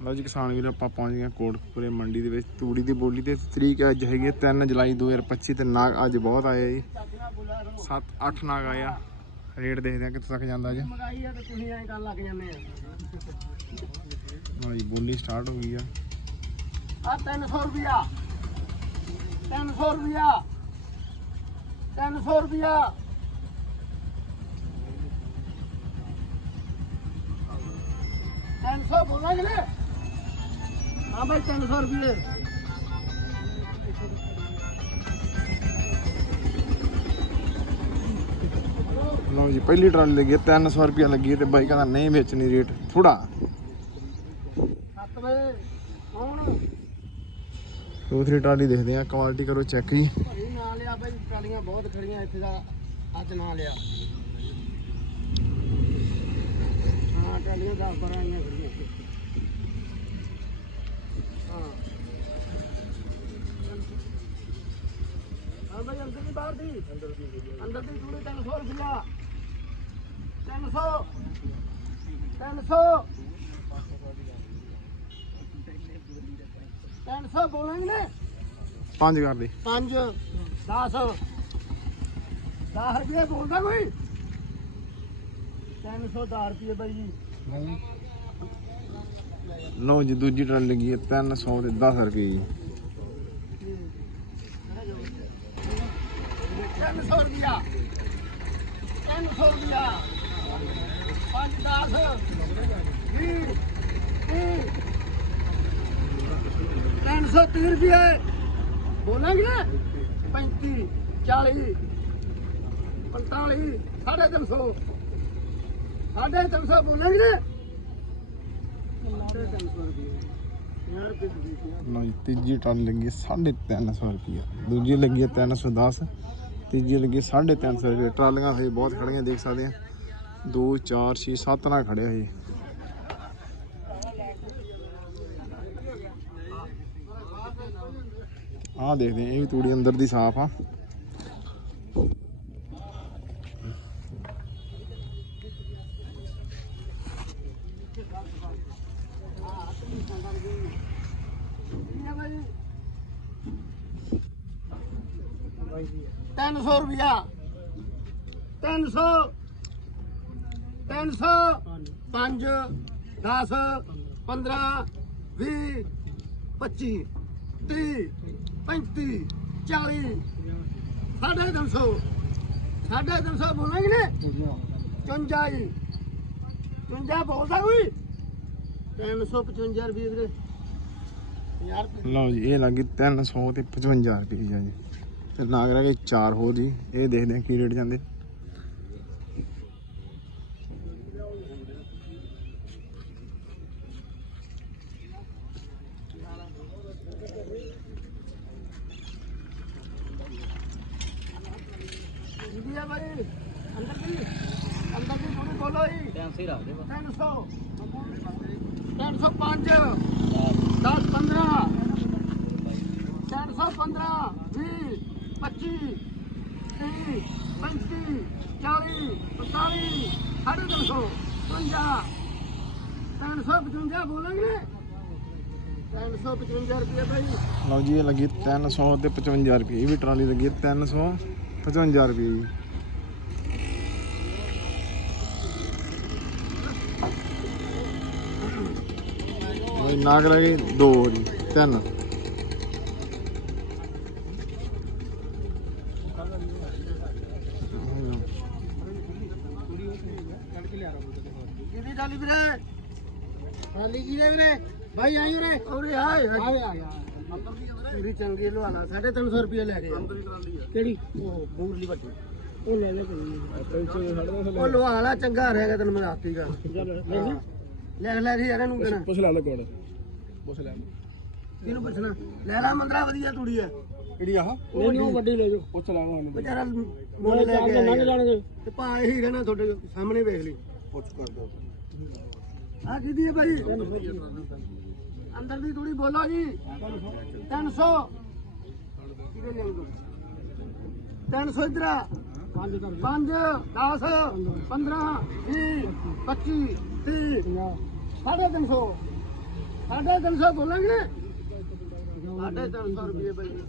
ਲਓ ਜੀ ਕਿਸਾਨ ਵੀਰ, ਆਪਾਂ ਪਹੁੰਚ ਗਏ ਹਾਂ ਮੰਡੀ ਦੇ ਵਿੱਚ। ਤੂੜੀ ਦੀ ਬੋਲੀ ਤੇ ਤਰੀਕ ਅੱਜ ਹੈਗੀ 3 ਜੁਲਾਈ 2025 ਤੇ ਨਾਗ ਅੱਜ ਬਹੁਤ ਆਏ ਜੀ। 7 8 ਨਾਗ ਆਏ ਰੇਟ ਦੇਖਦੇ ਆ ਕਿੱਥੇ ਤੱਕ ਜਾਂਦਾ ਜੀ। ਮਗਾਈ ਆ ਤੇ ਤੁਸੀਂ ਐਂ ਕਰਨ ਲੱਗ ਜਾਂਦੇ ਆ ਲਓ ਜੀ, ਬੋਲੀ ਸਟਾਰਟ ਹੋ ਗਈ ਆ। ਆ 300 ਰੁਪਿਆ 300 ਰੁਪਿਆ 300 ਰੁਪਿਆ ਤਿੰਨ ਸੌ ਬੋਲਾਂਗੇ ਹਾਂ ਭਾਈ 300 ਰੁਪਏ ਲਓ ਜੀ ਪਹਿਲੀ ਟਰਾਲੀ ਲੱਗੀ ਹੈ 300 ਰੁਪਿਆ ਲੱਗੀ ਤੇ ਬਾਈ ਕਹਿੰਦਾ ਨਹੀਂ ਵੇਚਣੀ ਰੇਟ ਥੋੜਾ 7 ਵਜੇ ਕੌਣ? ਦੂਸਰੀ ਟਰਾਲੀ ਦੇਖਦੇ ਆ ਕੁਆਲਿਟੀ ਕਰੋ ਚੈੱਕ ਜੀ। ਭਰੀ ਨਾਂ ਲਿਆ ਭਾਈ ਟਰਾਲੀਆਂ ਬਹੁਤ ਖੜੀਆਂ ਇੱਥੇ ਦਾ ਅੱਜ ਨਾਂ ਲਿਆ। ਹਾਂ ਟਰਾਲੀਆਂ 10 12 ਆਈਆਂ ਖੜੀਆਂ ਹਾਂ ਹਾਂ ਭਾਈ ਅੰਦਰ ਦੀ ਬਾਹਰ ਦੀ ਅੰਦਰ ਦੀ ਅੰਦਰ ਦੀ ਥੋੜੀ 300 ਰੁਪਿਆ 300 300 300 ਬੋਲਾਂਗੇ ਨੇ ਪੰਜ ਕਰ ਦੇ। 5 10 10 ਰੁਪਏ ਬੋਲਦਾ ਕੋਈ? 310 ਰੁਪਏ ਬਾਈ ਜੀ। ਲਓ ਜੀ ਦੂਜੀ ਟਰਾਲੀ ਲੱਗੀ ਹੈ 300 ਤੇ 10 ਰੁਪਏ ਜੀ। 300 ਰੁਪਿਆ 300 ਰੁਪਿਆ 5 10 20 30 330 ਰੁਪਏ ਬੋਲਾਂਗੇ ਨਾ? 35 40 45 ਸਾਢੇ 300 ਸਾਢੇ 300 ਬੋਲਾਂਗੇ ਨਾ? ਸਾਢੇ 300 ਰੁਪਏ ਯਾਰ ਜੀ ਤੀਜੀ ਟਨ ਲੱਗੀ ਹੈ 350 ਰੁਪਿਆ ਦੂਜੀ ਲੱਗੀ ਹੈ 310 ਤੀਜੀ ਲੱਗੀ 350 ਰੁਪਏ। ਟਰਾਲੀਆਂ ਹਜੇ ਬਹੁਤ ਖੜੀਆਂ ਦੇਖ ਸਕਦੇ ਆ। 2 4 6 7 ਨਾਲ ਖੜੇ ਹਜੇ ਆਹ ਦੇਖਦੇ ਆ, ਇਹ ਵੀ ਤੂੜੀ ਅੰਦਰ ਦੀ ਸਾਫ਼ ਆ। Right here. 300 ਰੁਪਿਆ 300 300 5 10 15 20 25 30 35 40 350 350 ਬੋਲਾਂਗੇ ਨੇ 55 ਜੀ। 55 ਬੋਲਦਾ ਕੋਈ? 355 ਰੁਪਏ ਵੀਰੇ। ਲਓ ਜੀ, ਇਹ ਲੱਗੀ 300 ਤੇ 55 ਰੁਪਏ ਜੀ। ਤੇ ਨਾਗ ਰਹਿ ਗਏ 4 ਹੋਰ ਜੀ ਇਹ ਦੇਖਦੇ ਆ ਕੀ ਰੇਟ ਜਾਂਦੇ। ਜੀ ਆ ਭਾਈ ਅੰਦਰ ਦੀ ਅੰਦਰ ਦੀ ਥੋੜੀ ਬੋਲੋ ਜੀ। ਟਾਈਮ ਸਹੀ ਰੱਖ ਦੇ 300 305 35 40 45 350 355 ਰੁਪਏ ਭਾਈ। ਲਓ ਜੀ, ਇਹ ਲੱਗੀ 300 ਤੇ 55 ਰੁਪਏ ਇਹ ਵੀ ਟਰਾਲੀ ਲੱਗੀ 355 ਰੁਪਏ ਜੀ। ਨਾਗ 2 ਜੀ 3 ਚਾਲੀ ਵੀਰੇ। ਖਾਲੀ ਜੀ ਨੇ ਵੀਰੇ। ਭਾਈ ਆਈ ਉਰੇ। ਉਰੇ ਆਏ ਆਏ ਆਏ ਪੂਰੀ ਚੰਗੀ ਲਵਾਣਾ 350 ਰੁਪਏ ਲੈ ਗਏ ਅੰਦਰ ਹੀ ਟਰਾਲੀ ਆ। ਕਿਹੜੀ? ਉਹ ਬੂਰਲੀ ਵੱਡੀ। ਉਹ ਲੈ ਲੈ ਭਾਈ। ਉਹ ਲਵਾਣਾ ਚੰਗਾ ਰਹੇਗਾ ਤੈਨੂੰ ਮੈਂ ਦੱਸਤੀ ਗਾ ਲੈ ਲੈ ਜੀ ਇਹਨਾਂ ਨੂੰ ਕਹਿਣਾ ਪੁੱਛ ਲੈ ਲੈ ਕੋਣ ਪੁੱਛ ਲੈ ਇਹਨੂੰ ਪੁੱਛਣਾ? ਲੈ ਲੈ ਮੰਦਰਾ ਵਧੀਆ ਤੂੜੀ ਆ। ਕਿਹੜੀ ਆਹ ਉਹ ਨਹੀਂ ਵੱਡੀ ਲੈ ਜਾਓ। ਪੁੱਛ ਲੈ ਉਹਨੂੰ ਵਿਚਾਰਾ ਮੋਲ ਲੈ ਕੇ ਤੇ ਪਾ ਹੀ ਰਹਿਣਾ ਤੁਹਾਡੇ ਸਾਹਮਣੇ ਵੇਖ ਲਈ। ਪੁੱਛ ਕਰ ਦੋ ਆ ਕਿਹਦੀ ਹੈ ਭਾਈ? ਅੰਦਰ ਦੀ ਥੋੜੀ ਬੋਲੋ ਜੀ। 300 ਕਿਹਦੇ ਲੈ ਲਓ 300 ਇਧਰ 5 10 15 20 25 30 ਸਾਢੇ 300 ਸਾਢੇ 300 ਬੋਲਾਂਗੇ? ਨਾ ਸਾਢੇ 300 ਰੁਪਏ ਬਾਈ